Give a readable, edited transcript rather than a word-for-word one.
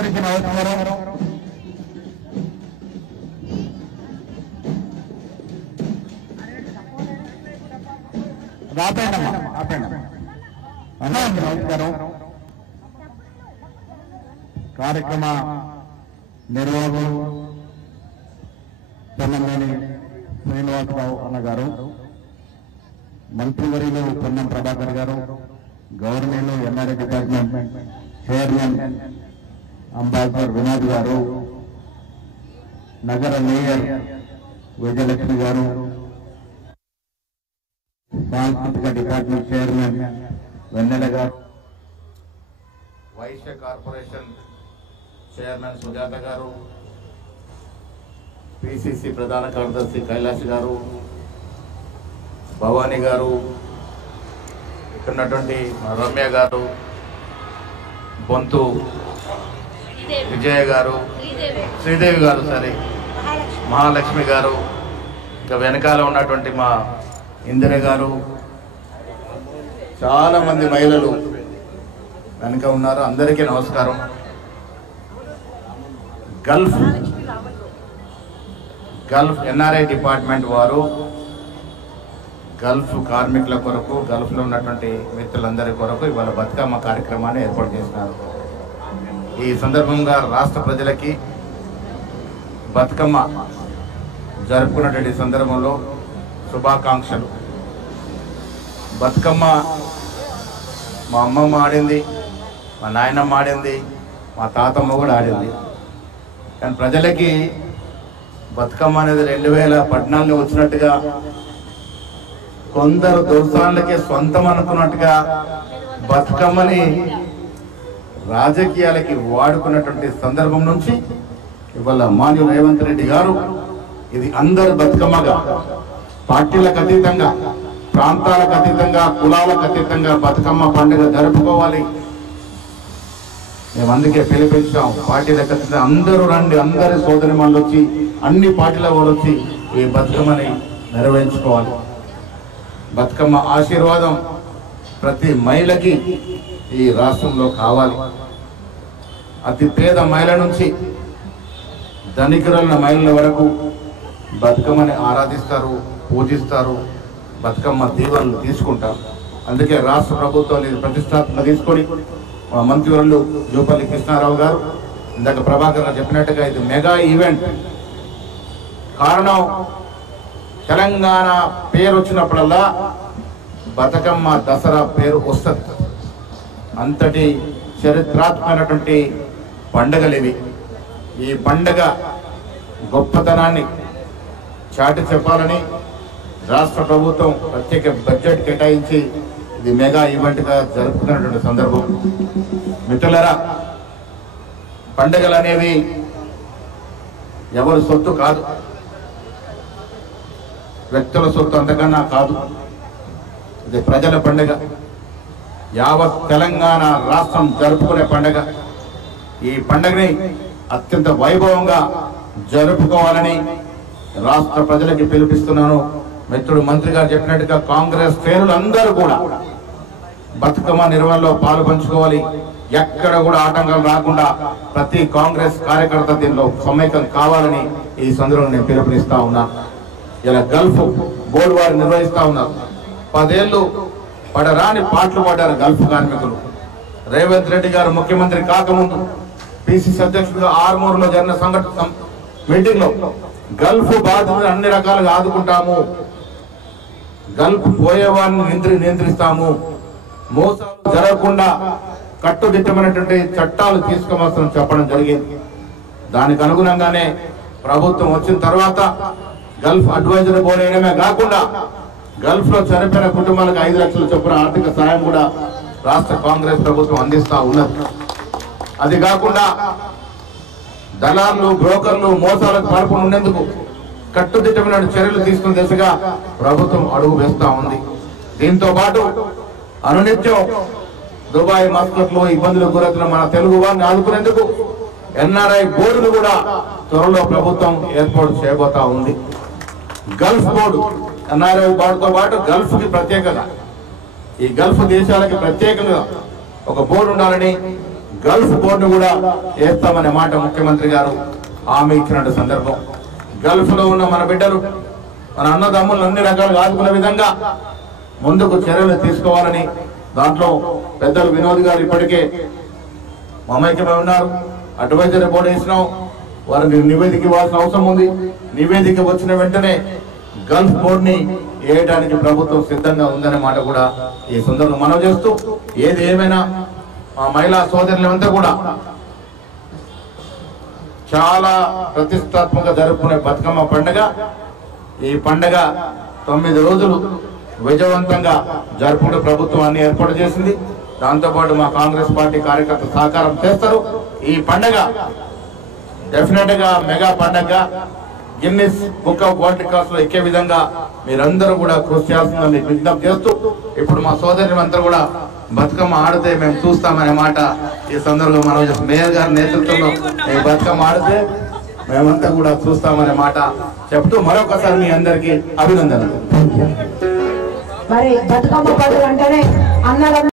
అందరికీ నమస్కారం. నమస్కారం. కార్యక్రమ నిర్వాహకులు పొన్నంనేని శ్రీనివాసరావు అన్నగారు, మంత్రివర్యులు పొన్నం ప్రభాకర్ గారు, government NRI department chairman ambassador Vinod గారు, నగర మేయర్ విజయలక్ష్మి గారు, సాంస్కృతిక డిపార్ట్మెంట్ చైర్మన్ వెన్నెల గారు, వైశ్య కార్పొరేషన్ చైర్మన్ సుజాత గారు, పిసిసి ప్రధాన కార్యదర్శి కైలాష్ గారు, భవానీ గారు, ఇక్కడ ఉన్నటువంటి రమ్య గారు, బొంతు విజయ గారు, శ్రీదేవి గారు, సరే మహాలక్ష్మి గారు, ఇంకా వెనకాల ఉన్నటువంటి మా ఇందిర గారు, చాలా మంది మహిళలు వెనక ఉన్నారు. అందరికీ నమస్కారం. గల్ఫ్ ఎన్ఆర్ఐ డిపార్ట్మెంట్ వారు గల్ఫ్ కార్మికుల కొరకు, గల్ఫ్లో ఉన్నటువంటి మిత్రులందరి కొరకు ఇవాళ బతుకమ్మ కార్యక్రమాన్ని ఏర్పాటు చేసినారు. ఈ సందర్భంగా రాష్ట్ర ప్రజలకి బతుకమ్మ జరుపుకున్నటువంటి సందర్భంలో శుభాకాంక్షలు. బతుకమ్మ మా అమ్మమ్మ ఆడింది, మా నాయనమ్మ ఆడింది, మా తాతమ్మ కూడా ఆడింది. కానీ ప్రజలకి బతుకమ్మ అనేది 2014 వచ్చినట్టుగా, కొందరు దోస్తాన్లకే సొంతం అనుకున్నట్టుగా బతుకమ్మని రాజకీయాలకి వాడుకున్నటువంటి సందర్భం నుంచి ఇవాళ మాన్యు రేవంత్ రెడ్డి గారు ఇది అందరు బతుకమ్మగా, పార్టీలకు అతీతంగా, ప్రాంతాలకు అతీతంగా, కులాలకు అతీతంగా బతుకమ్మ పండుగ జరుపుకోవాలి. మేము అందుకే పిలిపించాం. పార్టీలకు అతీతంగా అందరూ రండి, అందరి సోదరి మనులు వచ్చి, అన్ని పార్టీల వారు వచ్చి ఈ బతుకమ్మని నిర్వహించుకోవాలి. బతుకమ్మ ఆశీర్వాదం ప్రతి మహిళకి ఈ రాష్ట్రంలో కావాలి. అతి పేద మహిళ నుంచి ధనికులైన మహిళల వరకు బతుకమ్మని ఆరాధిస్తారు, పూజిస్తారు, బతుకమ్మ దీవెనలు తీసుకుంటారు. అందుకే రాష్ట్ర ప్రభుత్వం ఇది ప్రతిష్టాత్మక తీసుకొని మా మంత్రివర్యులు జూపల్లి కృష్ణారావు గారు ఇందాక ప్రభాకర్ గారు చెప్పినట్టుగా ఇది మెగా ఈవెంట్. కారణం తెలంగాణ పేరు వచ్చినప్పుడల్లా బతుకమ్మ దసరా పేరు వస్తుంది. అంతటి చరిత్రాత్మకమైనటువంటి పండుగలు ఇవి. ఈ పండుగ గొప్పతనాన్ని చాటి చెప్పాలని రాష్ట్ర ప్రభుత్వం ప్రత్యేక బడ్జెట్ కేటాయించి ఇది మెగా ఈవెంట్గా జరుపుతున్నటువంటి సందర్భం. మిత్రులారా, పండుగలు అనేవి ఎవరి సొత్తు కాదు, వ్యక్తుల సొత్తు అంతకన్నా కాదు. ఇది ప్రజల పండుగ, యావత్ తెలంగాణ రాష్ట్రం జరుపుకునే పండుగ. ఈ పండుగని అత్యంత వైభవంగా జరుపుకోవాలని రాష్ట్ర ప్రజలకి పిలిపిస్తున్నాను. మిత్రుడు మంత్రి గారు చెప్పినట్టుగా కాంగ్రెస్ శ్రేణులు అందరూ కూడా బతుకమ్మ నిర్వహణలో పాలు పంచుకోవాలి. ఎక్కడ కూడా ఆటంకాలు రాకుండా ప్రతి కాంగ్రెస్ కార్యకర్త దీనిలో సమైక్యం కావాలని ఈ సందర్భంగా నేను పిలుపునిస్తా ఉన్నాను. ఇలా గల్ఫ్ బోర్డు వారు నిర్వహిస్తా ఉన్నారు. 10 ఏళ్ళు పడరాని పాటలు పాడారు గల్ఫ్ కార్మికులు. రేవంత్ రెడ్డి గారు ముఖ్యమంత్రి కాకముందు పిసిసి అధ్యక్షుడిగా ఆర్మూరులో జరిగిన సంఘటన మీటింగ్ లో గల్ఫ్ బాధితులు అన్ని రకాలుగా ఆదుకుంటాము, గల్ఫ్ పోయేవారిని నియంత్రిస్తాము, మోసాలు జరగకుండా కట్టుదిట్టమైనటువంటి చట్టాలు తీసుకోవాల్సిన చెప్పడం జరిగింది. దానికి అనుగుణంగానే ప్రభుత్వం వచ్చిన తర్వాత గల్ఫ్ అడ్వైజరీ బోర్డు వేయడమే కాకుండా గల్ఫ్ లో చనిపోయిన కుటుంబాలకు 5 లక్షల చొప్పున ఆర్థిక సాయం కూడా రాష్ట్ర కాంగ్రెస్ ప్రభుత్వం అందిస్తా ఉన్నది. అది కాకుండా దళార్లు, బ్రోకర్లు మోసాలకు పాల్పొని ఉండేందుకు కట్టుదిట్టమైన చర్యలు తీసుకునే దిశగా ప్రభుత్వం అడుగు వేస్తా ఉంది. దీంతో పాటు అనునిత్యం దుబాయ్, మస్కట్ లో ఇబ్బందులకు గురవుతున్న మన తెలుగు వారిని ఆదుకునేందుకు ఎన్ఆర్ఐ బోర్డును కూడా త్వరలో ప్రభుత్వం ఏర్పాటు చేయబోతా ఉంది. గల్ఫ్ బోర్డు ఎన్ఆర్ఐ బోర్డుతో పాటు గల్ఫ్ కి ప్రత్యేకంగా, ఈ గల్ఫ్ దేశాలకి ప్రత్యేకంగా ఒక బోర్డు ఉండాలని గల్ఫ్ బోర్డు కూడా వేస్తామనే మాట ముఖ్యమంత్రి గారు హామీ ఇచ్చిన సందర్భం. గల్ఫ్ లో ఉన్న మన బిడ్డలు మన అన్నదమ్ములను అన్ని రకాలుగా ఆదుకునే విధంగా ముందుకు చర్యలు తీసుకోవాలని దాంట్లో పెద్దలు వినోద్ గారు ఇప్పటికే మమైక్యమై ఉన్నారు. అడ్వైజరీ బోర్డు వేసినాం, వారిని నివేదిక ఇవ్వాల్సిన అవసరం ఉంది. నివేదిక వచ్చిన వెంటనే గల్ఫ్ బోర్డుని వేయడానికి ప్రభుత్వం సిద్ధంగా ఉందనే మాట కూడా ఈ సందర్భంగా మనవి చేస్తూ, ఏది ఏమైనా మా మహిళా సోదరులంతా కూడా చాలా ప్రతిష్టాత్మక జరుపుకునే బతుకమ్మ పండుగ. ఈ పండుగ 9 రోజులు విజయవంతంగా జరుపుకునే ప్రభుత్వాన్ని ఏర్పాటు చేసింది. దాంతోపాటు మా కాంగ్రెస్ పార్టీ కార్యకర్తలు సహకారం చేస్తారు. ఈ పండుగ డెఫినెట్ గా మెగా పండుగ Guinness book of world records లో ఎక్కే విధంగా మీరందరూ కూడా కృషి చేస్తుందని విజ్ఞప్తి చేస్తూ, ఇప్పుడు మా సోదరులు అంతా కూడా బతుకమ్మ ఆడితే మేము చూస్తామనే మాట ఈ సందర్భంలో మనం మేయర్ గారి నేతృత్వంలో ఈ బతుకమ్మ ఆడితే మేమంతా కూడా చూస్తామనే మాట చెప్తూ మరొకసారి మీ అందరికీ అభినందనలు. మరి బతుకమ్మ పండుగ అంటేనే అన్నదమ్ములు